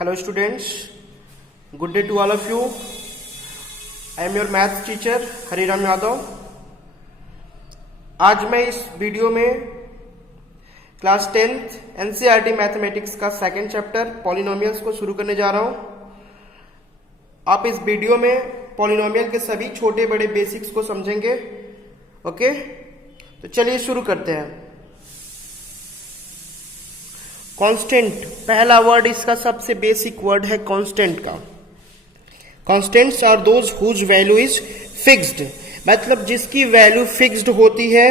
Hello students, good day to all of you. I am your math teacher Hariram Yadav. आज मैं इस video में class 10th NCERT mathematics का second chapter polynomials को शुरू करने जा रहा हूं. आप इस वीडियो में पॉलिनोमियल के सभी छोटे बड़े बेसिक्स को समझेंगे. ओके, तो चलिए शुरू करते हैं. कांस्टेंट, पहला वर्ड इसका सबसे बेसिक वर्ड है कांस्टेंट का. Constants are those whose value is fixed, मतलब जिसकी वैल्यू फिक्स्ड होती है.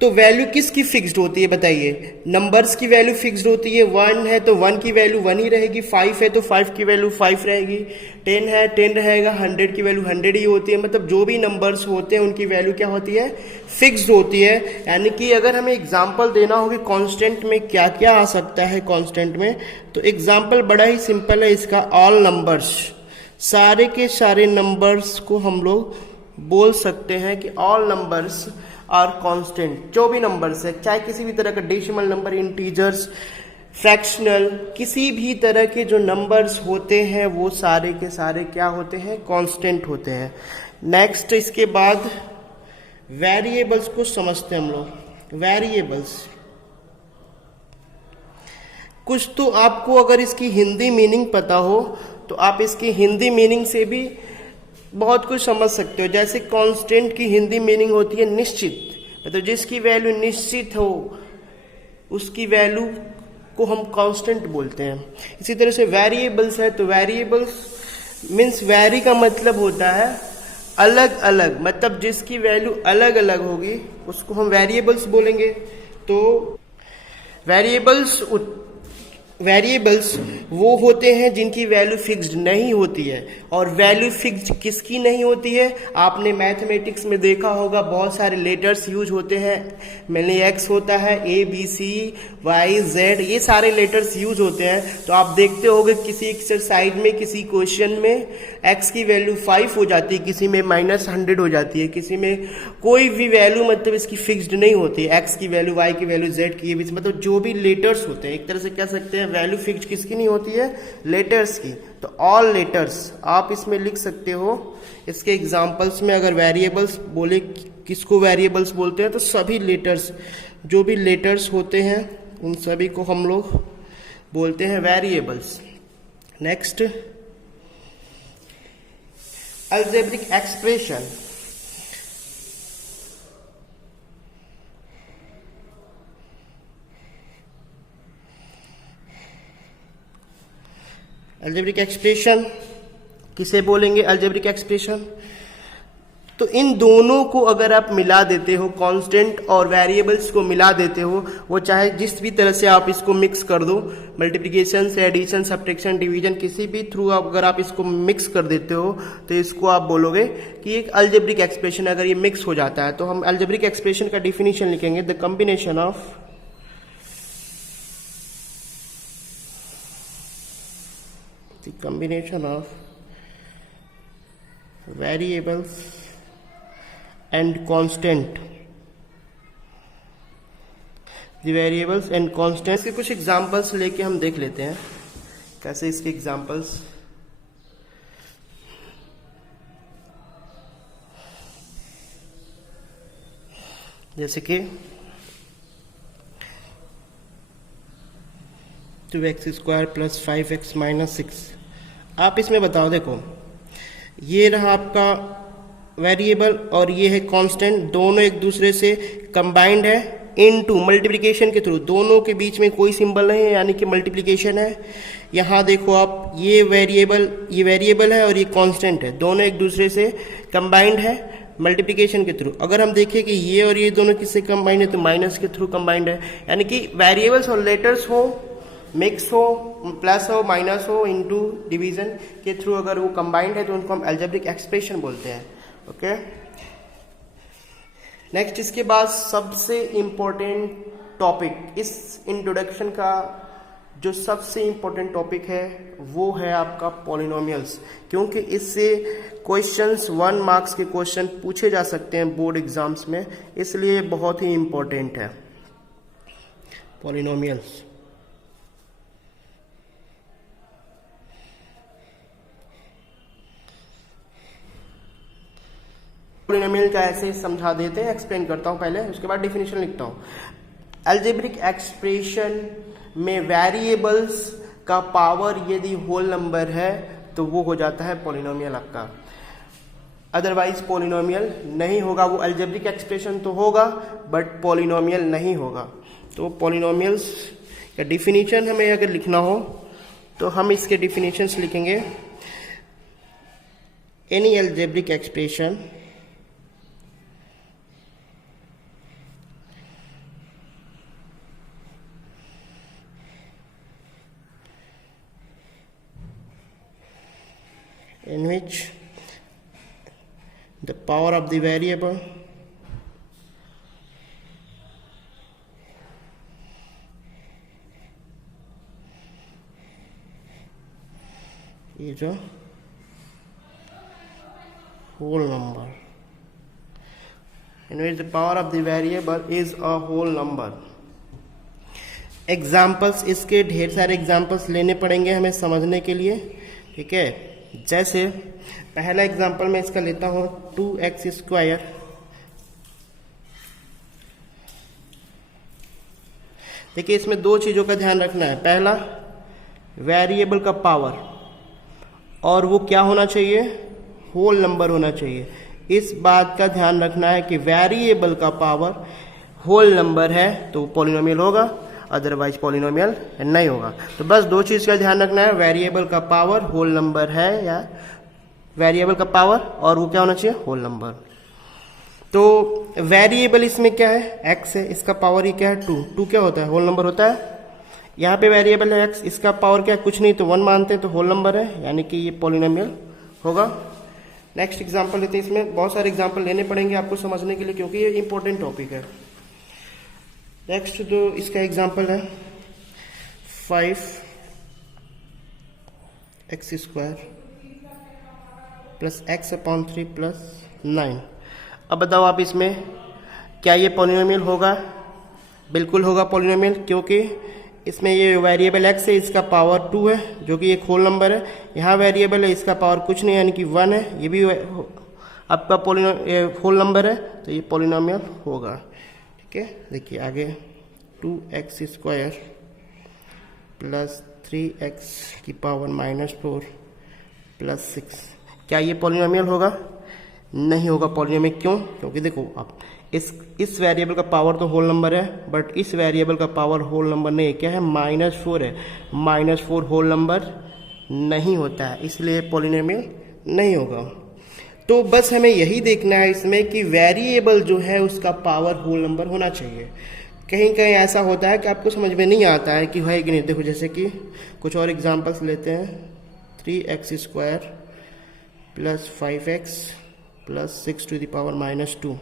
तो वैल्यू किसकी फिक्स्ड होती है बताइए? नंबर्स की वैल्यू फिक्स्ड होती है. 1 है तो 1 की वैल्यू 1 ही रहेगी. 5 है तो 5 की वैल्यू 5 रहेगी. 10 है 10 रहेगा. 100 की वैल्यू 100 ही होती है. मतलब जो भी नंबर्स होते हैं उनकी वैल्यू क्या होती है? फिक्स्ड होती है. यानी कि अगर हमें एग्जांपल देना हो कि कांस्टेंट में क्या क्या आ सकता है कांस्टेंट में, तो एग्जांपल बड़ा ही सिंपल है इसका. ऑल नंबर्स, सारे के सारे नंबर्स को हम लोग बोल सकते हैं कि ऑल नंबर्स आर कांस्टेंट. जो भी नंबर्स है, चाहे किसी भी तरह का डेसिमल नंबर, इंटीजर्स, फ्रैक्शनल, किसी भी तरह के जो नंबर्स होते हैं वो सारे के सारे क्या होते हैं? कांस्टेंट होते हैं. नेक्स्ट, इसके बाद वेरिएबल्स को समझते हैं हम लोग. वेरिएबल्स कुछ तो आपको अगर इसकी हिंदी मीनिंग पता हो तो आप इसकी हिंदी मीनिंग से भी बहुत कुछ समझ सकते हो. जैसे कांस्टेंट की हिंदी मीनिंग होती है निश्चित, मतलब जिसकी वैल्यू निश्चित हो उसकी वैल्यू को हम कांस्टेंट बोलते हैं. इसी तरह से वेरिएबल्स है, तो वेरिएबल्स मीन्स वेरी का मतलब होता है अलग अलग, मतलब जिसकी वैल्यू अलग अलग होगी उसको हम वेरिएबल्स बोलेंगे. तो वेरिएबल्स वो होते हैं जिनकी वैल्यू फिक्स्ड नहीं होती है. और वैल्यू फिक्स्ड किसकी नहीं होती है? आपने मैथमेटिक्स में देखा होगा बहुत सारे लेटर्स यूज होते हैं. मैंने एक्स होता है, A B C Y Z, ये सारे लेटर्स यूज होते हैं. तो आप देखते होंगे किसी एक्सरसाइज में, किसी क्वेश्चन में एक्स की वैल्यू 5 हो जाती है, किसी में -100 हो जाती है, किसी में कोई भी वैल्यू मतलब इसकी फिक्स्ड नहीं होती. एक्स की वैल्यू, वाई की वैल्यू, जेड की, मतलब जो भी लेटर्स होते हैं एक तरह से कह सकते हैं वैल्यू फिक्स्ड किसकी नहीं होती है? लेटर्स की. तो ऑल लेटर्स आप इसमें लिख सकते हो. इसके एग्जांपल्स में अगर वेरिएबल्स बोले, किसको वेरिएबल्स बोलते हैं? तो सभी लेटर्स, जो भी लेटर्स होते हैं उन सभी को हम लोग बोलते हैं variables. Next, algebraic expression. Algebraic expression किसे बोलेंगे? अलजेब्रिक एक्सप्रेशन, तो इन दोनों को अगर आप मिला देते हो, कांस्टेंट और वेरिएबल्स को मिला देते हो, वो चाहे जिस भी तरह से आप इसको मिक्स कर दो, मल्टीप्लिकेशन से, एडिशन, सब्ट्रैक्शन, डिवीजन, किसी भी थ्रू अगर आप इसको मिक्स कर देते हो तो इसको आप बोलोगे कि एक अलजेब्रिक एक्सप्रेशन. अगर ये मिक्स हो जाता है तो हम अलजेब्रिक एक्सप्रेशन का डिफिनीशन लिखेंगे. The combination of the combination of variables and constant. the variables and constants के कुछ एग्जांपल्स लेके हम देख लेते हैं कैसे इसके एग्जांपल्स. जैसे कि 2x² + 5x - 6. आप इसमें बताओ, देखो ये रहा आपका वेरिएबल और ये है कांस्टेंट, दोनों एक दूसरे से कंबाइंड है इनटू मल्टीप्लिकेशन के थ्रू. दोनों के बीच में कोई सिंबल नहीं है, यानी कि मल्टीप्लिकेशन है. यहाँ देखो आप, ये वेरिएबल है और ये कांस्टेंट है, दोनों एक दूसरे से कंबाइंड है मल्टीप्लिकेशन के थ्रू. अगर हम देखें कि ये और ये दोनों किससे कंबाइंड है, तो माइनस के थ्रू कंबाइंड है. यानी कि वेरिएबल्स और लेटर्स हो, मिक्स हो, प्लस हो, माइनस हो, इनटू डिवीजन के थ्रू अगर वो कंबाइंड है तो उनको हम अलजेब्रिक एक्सप्रेशन बोलते हैं. ओके, नेक्स्ट, इसके बाद सबसे इंपॉर्टेंट टॉपिक, इस इंट्रोडक्शन का जो सबसे इंपॉर्टेंट टॉपिक है वो है आपका पॉलिनोमियल्स. क्योंकि इससे क्वेश्चंस 1 मार्क्स के क्वेश्चन पूछे जा सकते हैं बोर्ड एग्जाम्स में, इसलिए बहुत ही इंपॉर्टेंट है पॉलिनोमियल्स. पॉलिनोमियल का ऐसे समझा देते हैं, एक्सप्लेन करता हूँ पहले, उसके बाद डिफिनीशन लिखता हूँ। अलजेब्रिक एक्सप्रेशन में वेरिएबल्स का पावर यदि होल नंबर है तो वो हो जाता है पॉलिनोमियल आपका, अदरवाइज पॉलिनोमियल नहीं होगा। वो अलजेब्रिक एक्सप्रेशन तो होगा बट पॉलिनोमियल नहीं होगा। तो पॉलिनोमियल्स का डिफिनीशन हमें अगर लिखना हो तो हम इसके डिफिनीशंस लिखेंगे। Any algebraic expression in which the power of the variable is a whole number, in which the power of the variable is a whole number। Examples, इसके ढेर सारे एग्जाम्पल्स लेने पड़ेंगे हमें समझने के लिए, ठीक है। जैसे पहला एग्जाम्पल मैं इसका लेता हूं 2x²। देखिए इसमें दो चीजों का ध्यान रखना है। पहला, वेरिएबल का पावर, और वो क्या होना चाहिए, होल नंबर होना चाहिए। इस बात का ध्यान रखना है कि वेरिएबल का पावर होल नंबर है तो पॉलिनोमियल होगा, अदरवाइज पॉलिनोमियल नहीं होगा। तो बस दो चीज का ध्यान रखना है, वेरिएबल का पावर होल नंबर है या वेरिएबल का पावर, और वो क्या होना चाहिए, होल नंबर। तो वेरिएबल इसमें क्या है, x है, इसका पावर ही क्या है, 2 क्या होता है, होल नंबर होता है। यहाँ पे वेरिएबल है x, इसका पावर क्या है, कुछ नहीं, तो 1 मानते हैं तो होल नंबर है, यानी कि ये पॉलिनोमियल होगा। नेक्स्ट एग्जाम्पल लेते हैं। इसमें बहुत सारे एग्जाम्पल लेने पड़ेंगे आपको समझने के लिए, क्योंकि ये इंपॉर्टेंट टॉपिक है। नेक्स्ट जो इसका एग्जाम्पल है 5x² + x/3 + 9। अब बताओ आप इसमें क्या ये पॉलिनोमियल होगा, बिल्कुल होगा पॉलिनोमियल, क्योंकि इसमें ये वेरिएबल x है, इसका पावर 2 है जो कि एक होल नंबर है। यहाँ वेरिएबल है, इसका पावर कुछ नहीं यानी कि 1 है, ये भी आपका होल नंबर है, तो ये पॉलिनोमियल होगा, ठीक है। देखिए आगे 2x² + 3x⁻⁻4 + 6, क्या ये पॉलिनोमियल होगा, नहीं होगा पॉलिनोमियल। क्यों, क्योंकि देखो आप इस वेरिएबल का पावर तो होल नंबर है, बट इस वेरिएबल का पावर होल नंबर नहीं है, क्या है, -4 है। -4 होल नंबर नहीं होता है, इसलिए पॉलिनोमियल नहीं होगा। तो बस हमें यही देखना है इसमें कि वेरिएबल जो है उसका पावर होल नंबर होना चाहिए। कहीं कहीं ऐसा होता है कि आपको समझ में नहीं आता है कि है कि नहीं। देखो जैसे कि कुछ और एग्जांपल्स लेते हैं, 3x² + 5x + 6⁻⁻2,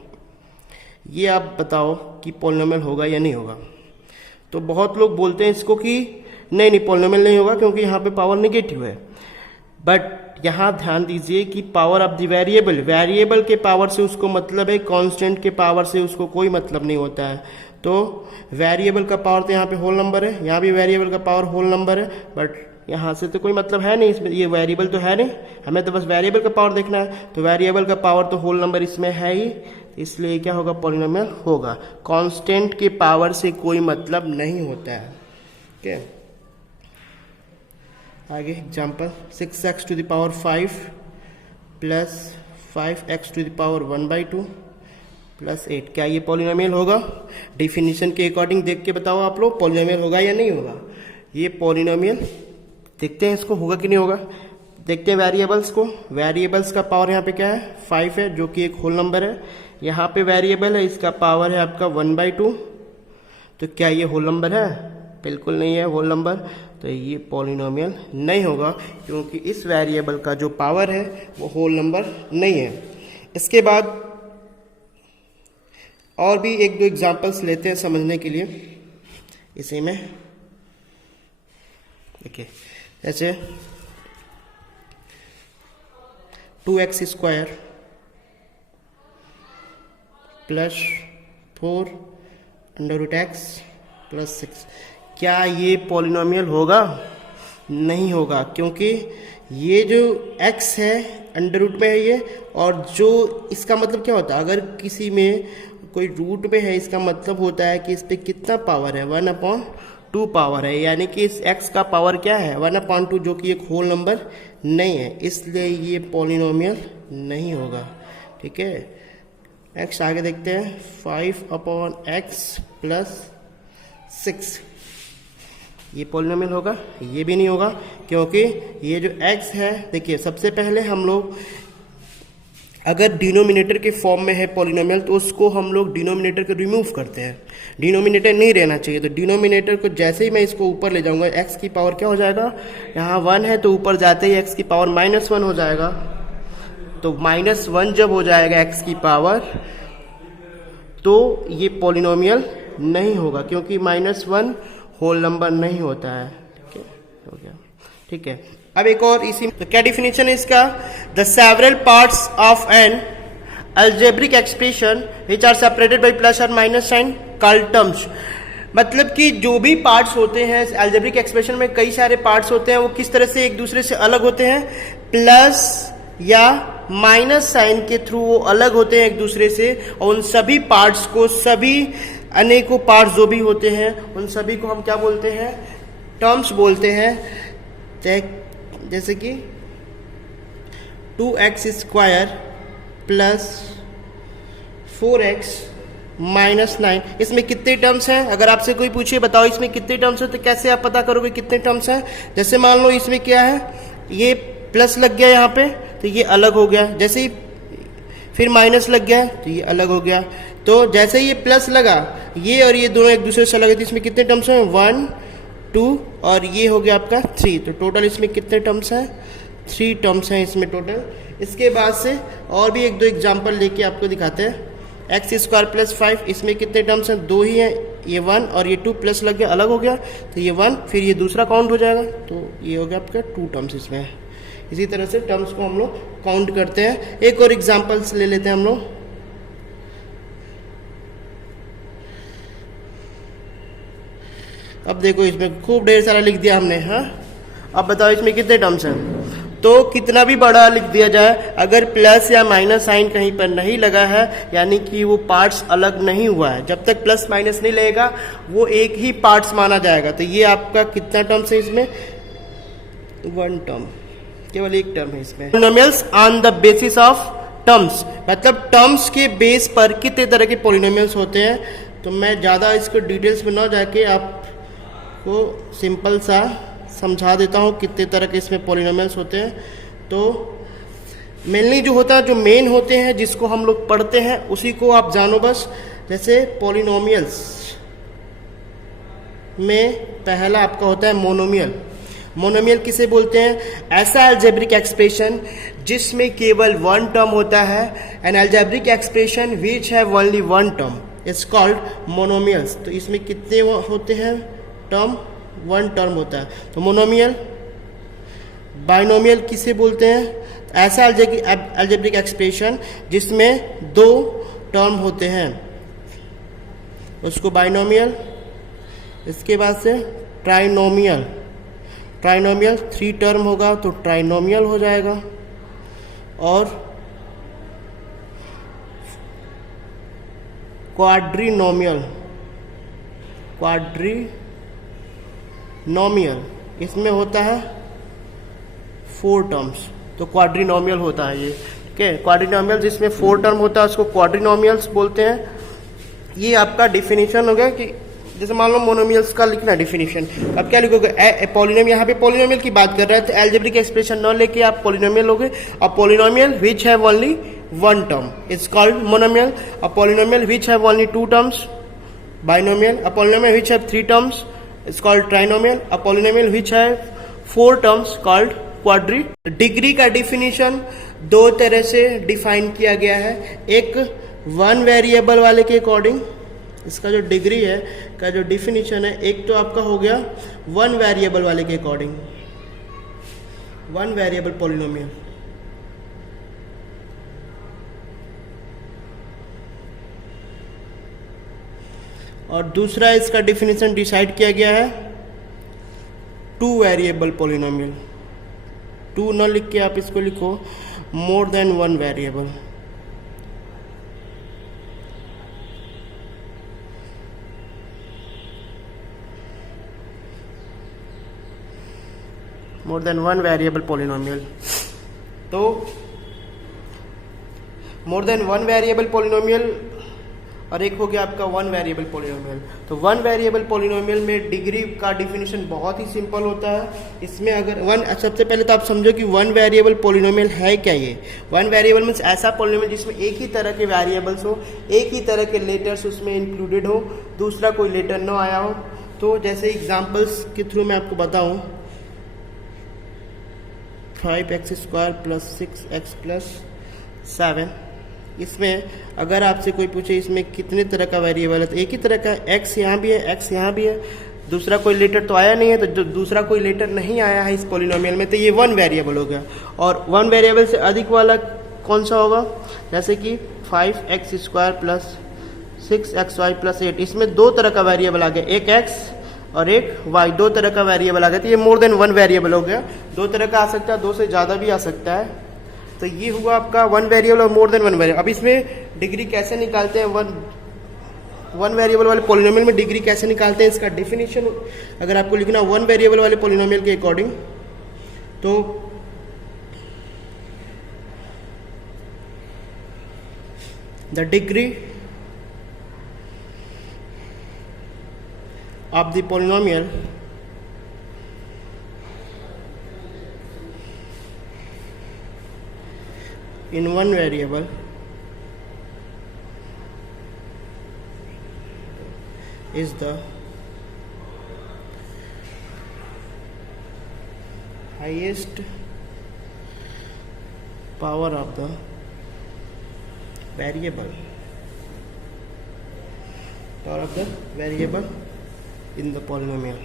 ये आप बताओ कि पॉलिनोमियल होगा या नहीं होगा। तो बहुत लोग बोलते हैं इसको कि नहीं पॉलिनोमियल नहीं होगा क्योंकि यहाँ पे पावर नेगेटिव है। बट यहाँ ध्यान दीजिए कि पावर ऑफ द वेरिएबल के पावर से उसको मतलब है, कांस्टेंट के पावर से उसको कोई मतलब नहीं होता है। तो वेरिएबल का पावर तो यहाँ पे होल नंबर है, यहाँ भी वेरिएबल का पावर होल नंबर है, बट यहाँ से तो कोई मतलब है नहीं, इसमें ये वेरिएबल तो है नहीं, हमें तो बस वेरिएबल का पावर देखना है। तो वेरिएबल का पावर तो होल नंबर इसमें है ही, इसलिए क्या होगा, पॉलिनोमियल होगा। कांस्टेंट के पावर से कोई मतलब नहीं होता है, ठीक है। आगे एग्जाम्पल 6x⁵ + 5x⁻1/2 + 8, क्या ये पॉलिनोमियल होगा। डिफिनीशन के अकॉर्डिंग देख के बताओ आप लोग, पॉलिनोमियल होगा या नहीं होगा। ये पॉलिनोमियल, देखते हैं इसको होगा कि नहीं होगा। देखते हैं वेरिएबल्स को। वेरिएबल्स का पावर यहाँ पे क्या है, 5 है जो कि एक होल नंबर है। यहाँ पे वेरिएबल है, इसका पावर है आपका 1/2, तो क्या ये होल नंबर है, बिल्कुल नहीं है होल नंबर। तो ये पॉलिनोमियल नहीं होगा क्योंकि इस वेरिएबल का जो पावर है वो होल नंबर नहीं है। इसके बाद और भी एक दो एग्जांपल्स लेते हैं समझने के लिए इसी में। देखिए जैसे 2x² + 4 √x + 6, क्या ये पॉलिनोमियल होगा, नहीं होगा, क्योंकि ये जो x है अंडर रूट में है ये, और जो इसका मतलब क्या होता है, अगर किसी में कोई रूट में है इसका मतलब होता है कि इस पे कितना पावर है, 1/2 पावर है, यानी कि इस x का पावर क्या है 1/2, जो कि एक होल नंबर नहीं है, इसलिए ये पॉलिनोमियल नहीं होगा। ठीक है, नेक्स्ट आगे देखते हैं, 5/x + 6, ये पॉलिनोमियल होगा? ये भी नहीं होगा, क्योंकि ये जो x है, देखिए सबसे पहले हम लोग अगर डिनोमिनेटर के फॉर्म में है पॉलिनोमियल तो उसको हम लोग डिनोमिनेटर को रिमूव करते हैं, डिनोमिनेटर नहीं रहना चाहिए। तो डिनोमिनेटर को जैसे ही मैं इसको ऊपर ले जाऊंगा, x की पावर क्या हो जाएगा, यहाँ 1 है तो ऊपर जाते ही x की पावर -1 हो जाएगा। तो -1 जब हो जाएगा x की पावर, तो ये पॉलिनोमियल नहीं होगा, क्योंकि -1 होल नंबर नहीं होता है। ठीक है, हो गया। ठीक है, अब एक और इसी, तो क्या डिफिनेशन है इसका, the several parts of an algebraic expression which are separated by plus और माइनस साइन कॉल्ड टर्म्स। मतलब कि जो भी पार्ट्स होते हैं अलजेब्रिक एक्सप्रेशन में, कई सारे पार्ट्स होते हैं, वो किस तरह से एक दूसरे से अलग होते हैं, प्लस या माइनस साइन के थ्रू वो अलग होते हैं एक दूसरे से, और उन सभी पार्ट्स को, सभी अनेकों पार्ट्स जो भी होते हैं, उन सभी को हम क्या बोलते हैं, टर्म्स बोलते हैं। जैसे कि 2x² + 4x - 9, इसमें कितने टर्म्स हैं? अगर आपसे कोई पूछे बताओ इसमें कितने टर्म्स हैं, तो कैसे आप पता करोगे कितने टर्म्स हैं? जैसे मान लो इसमें क्या है, ये प्लस लग गया यहाँ पे तो ये अलग हो गया, जैसे ही फिर माइनस लग गया तो ये अलग हो गया। तो जैसे ही ये प्लस लगा, ये और ये दोनों एक दूसरे से अलग है, तो इसमें कितने टर्म्स हैं, 1 2 और ये हो गया आपका 3। तो टोटल इसमें कितने टर्म्स हैं, 3 टर्म्स हैं इसमें टोटल। इसके बाद से और भी एक दो एग्जांपल लेके आपको दिखाते हैं। x² + 5, इसमें कितने टर्म्स हैं, 2 ही हैं, ये 1 और ये 2 प्लस लग गया, अलग हो गया, तो ये 1, फिर ये दूसरा काउंट हो जाएगा, तो ये हो गया आपका 2 टर्म्स इसमें है। इसी तरह से टर्म्स को हम लोग काउंट करते हैं। एक और एग्जांपल्स ले लेते हैं हम लोग। अब देखो इसमें खूब ढेर सारा लिख दिया हमने, हाँ। अब बताओ इसमें कितने टर्म्स हैं। तो कितना भी बड़ा लिख दिया जाए, अगर प्लस या माइनस साइन कहीं पर नहीं लगा है, यानी कि वो पार्ट्स अलग नहीं हुआ है। जब तक प्लस माइनस नहीं लगेगा वो एक ही पार्ट्स माना जाएगा। तो ये आपका कितना टर्म्स है इसमें, 1 टर्म, केवल एक टर्म है इसमें। Polynomials on the basis of terms, मतलब टर्म्स के बेस पर कितने तरह के पॉलिनोमियल्स होते हैं। तो मैं ज़्यादा इसको डिटेल्स में ना जाके आपको सिंपल सा समझा देता हूँ कितने तरह के इसमें पॉलिनोमियल्स होते हैं। तो मेनली जो होता है, जो मेन होते हैं जिसको हम लोग पढ़ते हैं उसी को आप जानो बस। जैसे पॉलिनोमियल्स में पहला आपका होता है मोनोमियल। मोनोमियल किसे बोलते हैं, ऐसा अलजेब्रिक एक्सप्रेशन जिसमें केवल 1 टर्म होता है। N algebraic expression which have only 1 term is called monomials. तो इसमें कितने होते हैं टर्म, 1 टर्म होता है, तो मोनोमियल। बाइनोमियल किसे बोलते हैं, ऐसा अलजेब्रिक एक्सप्रेशन जिसमें 2 टर्म होते हैं, उसको बाइनोमियल। इसके बाद से ट्राइनोमियल, ट्राइनोमियल 3 टर्म होगा तो ट्राइनोमियल हो जाएगा। और क्वाड्रिनोमियल, क्वाड्रिनोमियल इसमें होता है 4 टर्म्स, तो क्वाड्रिनोमियल होता है ये। ठीक है, क्वाड्रिनोमियल जिसमें 4 टर्म होता है उसको क्वाड्रिनोमियल्स बोलते हैं। ये आपका डिफिनीशन हो गया कि जैसे मान लो मोनोमियल्स का लिखना डिफिनीशन, अब क्या लिखोगे, पॉलिनोमियल, यहाँ पे पॉलिनोमियल की बात कर रहा है तो अलजेब्रिक एक्सप्रेशन न लेके आप पॉलिनोमियल लोगे। और polynomial which have only 1 term is called monomial. A polynomial which have only 2 terms binomial. A polynomial which have 3 terms is called trinomial. A polynomial which have 4 terms called quadri. Degree का definition 2 तरह से define किया गया है। एक 1 variable वाले के according, इसका जो डिग्री है का जो डिफिनीशन है, एक तो आपका हो गया 1 वेरिएबल वाले के अकॉर्डिंग, 1 वेरिएबल पॉलिनोमियल। और दूसरा इसका डिफिनीशन डिसाइड किया गया है टू वेरिएबल पॉलिनोमियल, टू न लिख के आप इसको लिखो more than one variable. More than one variable polynomial. तो more than one variable polynomial और एक हो गया आपका वन वेरिएबल पॉलिनोमियल। तो वन वेरिएबल पॉलिनोमियल में डिग्री का डिफिनीशन बहुत ही सिंपल होता है। इसमें अगर सबसे पहले तो आप समझो कि वन वेरिएबल पॉलिनोमियल है क्या। ये वन वेरिएबल मीन्स ऐसा पॉलिनोमियल जिसमें एक ही तरह के वेरिएबल्स हो, एक ही तरह के लेटर्स उसमें इंक्लूडेड हो, दूसरा कोई लेटर न आया हो। तो जैसे एग्जाम्पल्स के थ्रू मैं आपको बताऊं, 5x² + 6x + 7, इसमें अगर आपसे कोई पूछे इसमें कितने तरह का वेरिएबल है, तो एक ही तरह का x यहाँ भी है, x यहाँ भी है, दूसरा कोई लेटर तो आया नहीं है। तो जो दूसरा कोई लेटर नहीं आया है इस पॉलिनोमियल में, तो ये वन वेरिएबल हो गया। और वन वेरिएबल से अधिक वाला कौन सा होगा, जैसे कि 5x² + 6xy + 8, इसमें दो तरह का वेरिएबल आ गया, एक x और एक y, दो तरह का वेरिएबल आ गया। तो ये मोर देन वन वेरिएबल हो गया। दो तरह का आ सकता है, दो से ज़्यादा भी आ सकता है। तो ये हुआ आपका वन वेरिएबल और मोर देन वन वेरिएबल। अब इसमें डिग्री कैसे निकालते हैं, वन वेरिएबल वाले पॉलिनोमियल में डिग्री कैसे निकालते हैं, इसका डेफिनेशन अगर आपको लिखना वन वेरिएबल वाले पॉलिनोमियल के अकॉर्डिंग, तो the degree of the polynomial in one variable is the highest power of the variable in the polynomial।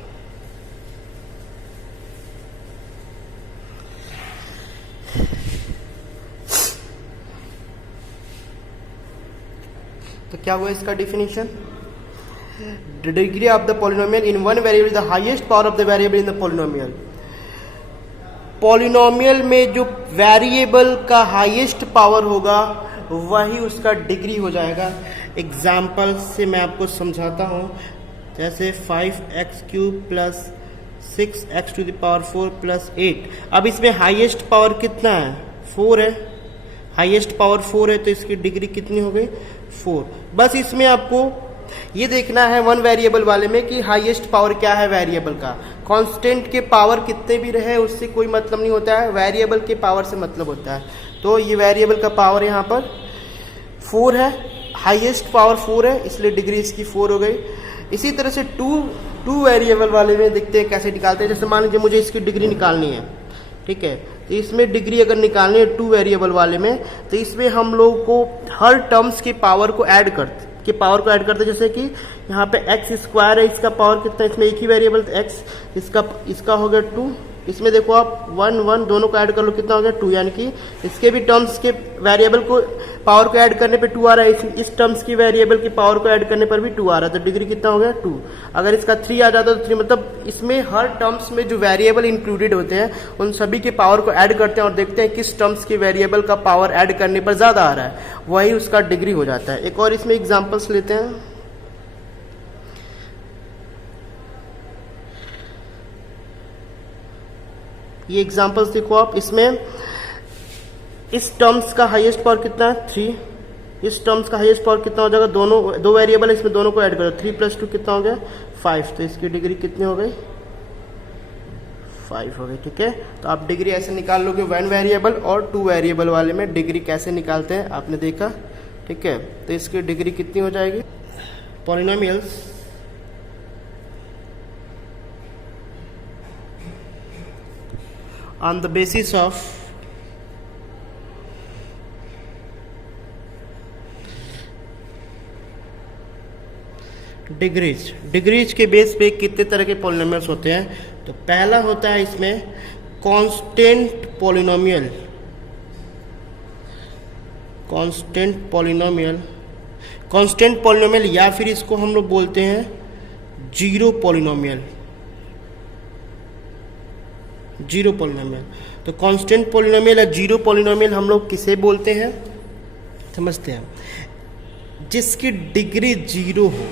तो क्या हुआ इसका definition, the degree of the polynomial in one variable the highest power of the variable in the polynomial. Polynomial में जो variable का highest power होगा वही उसका डिग्री हो जाएगा। एग्जाम्पल से मैं आपको समझाता हूं, जैसे 5x³ + 6x⁴ + 8। अब इसमें हाईएस्ट पावर कितना है, 4 है, हाईएस्ट पावर 4 है, तो इसकी डिग्री कितनी हो गई, 4। बस इसमें आपको ये देखना है वन वेरिएबल वाले में कि हाईएस्ट पावर क्या है वेरिएबल का। कांस्टेंट के पावर कितने भी रहे उससे कोई मतलब नहीं होता है, वेरिएबल के पावर से मतलब होता है। तो ये वेरिएबल का पावर यहाँ पर 4 है, हाईएस्ट पावर 4 है, इसलिए डिग्री इसकी 4 हो गई। इसी तरह से टू वेरिएबल वाले में देखते हैं कैसे निकालते हैं। जैसे मान लीजिए मुझे इसकी डिग्री निकालनी है, ठीक है, तो इसमें डिग्री अगर निकालनी है टू वेरिएबल वाले में, तो इसमें हम लोग को हर टर्म्स की पावर को ऐड करते जैसे कि यहाँ पे x² है, इसका पावर कितना है, इसमें एक ही वेरिएबल x, इसका हो गया 2, इसमें देखो आप 1 1 दोनों को ऐड कर लो, कितना हो गया 2, यानी कि इसके भी टर्म्स के वेरिएबल को पावर को ऐड करने पे 2 आ रहा है, इस टर्म्स की वेरिएबल की पावर को ऐड करने पर भी 2 आ रहा है, तो डिग्री कितना हो गया 2। अगर इसका 3 आ जाता तो 3, मतलब इसमें हर टर्म्स में जो वेरिएबल इंक्लूडेड होते हैं उन सभी के पावर को ऐड करते हैं और देखते हैं किस टर्म्स के वेरिएबल का पावर ऐड करने पर ज्यादा आ रहा है, वही उसका डिग्री हो जाता है। एक और इसमें एग्जाम्पल्स लेते हैं। ये एग्जाम्पल्स देखो आप, इसमें इस टर्म्स का हाईएस्ट पावर कितना है 3, इस टर्म्स का हाईएस्ट पावर कितना हो जाएगा, दो वेरिएबल है इसमें, दोनों को ऐड करो, 3 + 2 कितना हो गया 5, तो इसकी डिग्री कितनी हो गई 5 हो गई। ठीक है, तो आप डिग्री ऐसे निकाल लोगे वन वेरिएबल और टू वेरिएबल वाले में डिग्री कैसे निकालते हैं आपने देखा। ठीक है, तो इसकी डिग्री कितनी हो जाएगी, polynomials on the basis of degrees के बेस पे कितने तरह के पॉलिनोमियल्स होते हैं। तो पहला होता है इसमें कांस्टेंट पॉलिनोमियल या फिर इसको हम लोग बोलते हैं जीरो पॉलिनोमियल। Zero polynomial. तो कांस्टेंट पॉलिनोमियल या जीरो पॉलिनोमियल हम लोग किसे बोलते हैं, समझते हैं? जिसकी डिग्री जीरो हो,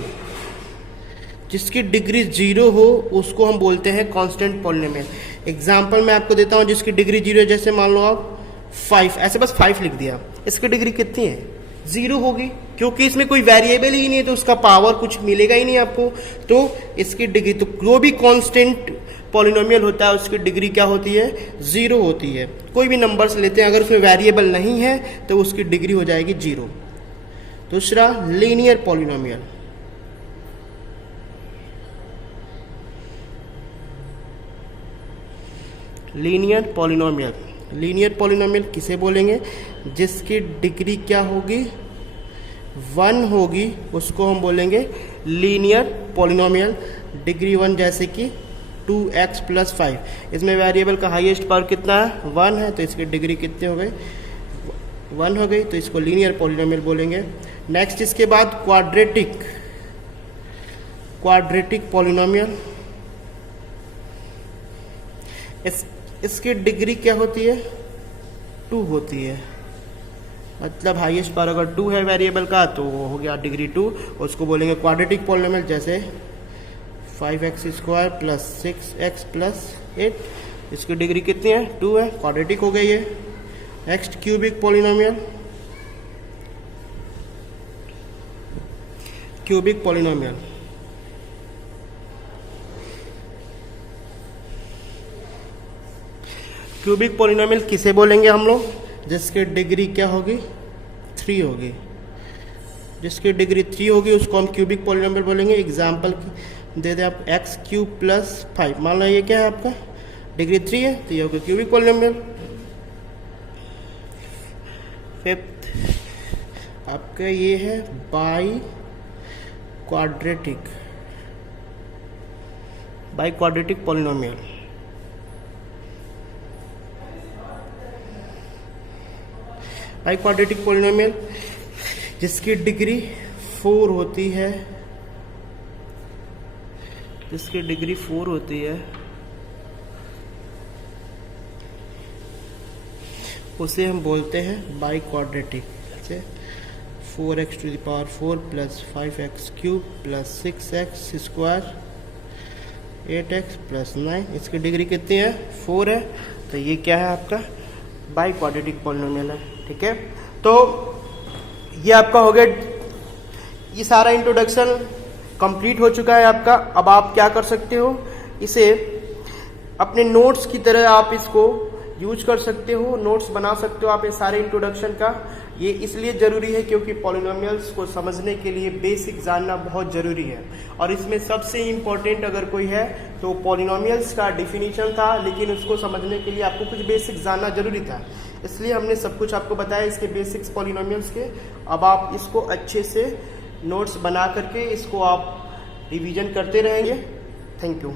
जिसकी डिग्री जीरो हो उसको हम बोलते हैं कांस्टेंट पॉलिनोमियल। एग्जांपल मैं आपको देता हूं, जिसकी डिग्री जीरो है, जैसे मान लो आप 5, ऐसे बस 5 लिख दिया, इसकी डिग्री कितनी है, जीरो होगी, क्योंकि इसमें कोई वेरिएबल ही नहीं है, तो उसका पावर कुछ मिलेगा ही नहीं आपको। तो इसकी डिग्री, तो जो भी कांस्टेंट पॉलिनोमियल होता है उसकी डिग्री क्या होती है, जीरो होती है। कोई भी नंबर्स लेते हैं, अगर उसमें वेरिएबल नहीं है तो उसकी डिग्री हो जाएगी जीरो। दूसरा linear polynomial. Linear polynomial, linear polynomial किसे बोलेंगे, जिसकी डिग्री क्या होगी, 1 होगी, उसको हम बोलेंगे लीनियर पॉलिनोमियल। डिग्री 1 जैसे कि 2x + 5, इसमें वेरिएबल का हाईएस्ट पावर कितना है, 1 है, तो इसकी डिग्री कितने हो गई, 1 हो गई, तो इसको लीनियर पॉलिनोमियल बोलेंगे। नेक्स्ट इसके बाद क्वाड्रेटिक पॉलिनोमियल। इसकी डिग्री क्या होती है, 2 होती है, मतलब हाईएस्ट पावर अगर 2 है वेरिएबल का तो वो हो गया डिग्री 2, उसको बोलेंगे क्वाड्रेटिक पॉलिनोमियल। जैसे 5x² + 6x + 8, इसकी डिग्री कितनी है, 2 है, क्वाड्रेटिक हो गई है। Next cubic polynomial. Cubic polynomial, cubic polynomial किसे बोलेंगे हम लोग, जिसकी डिग्री क्या होगी, 3 होगी, जिसकी डिग्री 3 होगी उसको हम क्यूबिक पॉलिनोमियल बोलेंगे। एग्जाम्पल दे दें आप, x³ + 5, मान लो ये क्या है आपका, डिग्री 3 है, तो ये होगा क्यूबिक पॉलिनोमियल। फिफ्थ आपका ये है by quadratic polynomial. By quadratic polynomial जिसकी डिग्री 4 होती है, जिसकी डिग्री 4 होती है, उसे हम बोलते हैं बाई क्वाड्रेटिक। जैसे 4x⁴ + 5x³ + 6x² 8x + 9, इसकी डिग्री कितनी है, 4 है, तो ये क्या है आपका बाई क्वाड्रेटिक पॉलिनोमियल है। ठीक है, तो ये आपका हो गया, ये सारा इंट्रोडक्शन कंप्लीट हो चुका है आपका। अब आप क्या कर सकते हो, इसे अपने नोट्स की तरह आप इसको यूज कर सकते हो, नोट्स बना सकते हो आप इस सारे इंट्रोडक्शन का। ये इसलिए ज़रूरी है क्योंकि पॉलिनोमियल्स को समझने के लिए बेसिक जानना बहुत ज़रूरी है, और इसमें सबसे इम्पोर्टेंट अगर कोई है तो पॉलिनोमियल्स का डिफिनीशन था, लेकिन उसको समझने के लिए आपको कुछ बेसिक जानना जरूरी था, इसलिए हमने सब कुछ आपको बताया इसके बेसिक्स पॉलिनोमियल्स के। अब आप इसको अच्छे से नोट्स बना करके इसको आप रिवीजन करते रहेंगे। Thank you.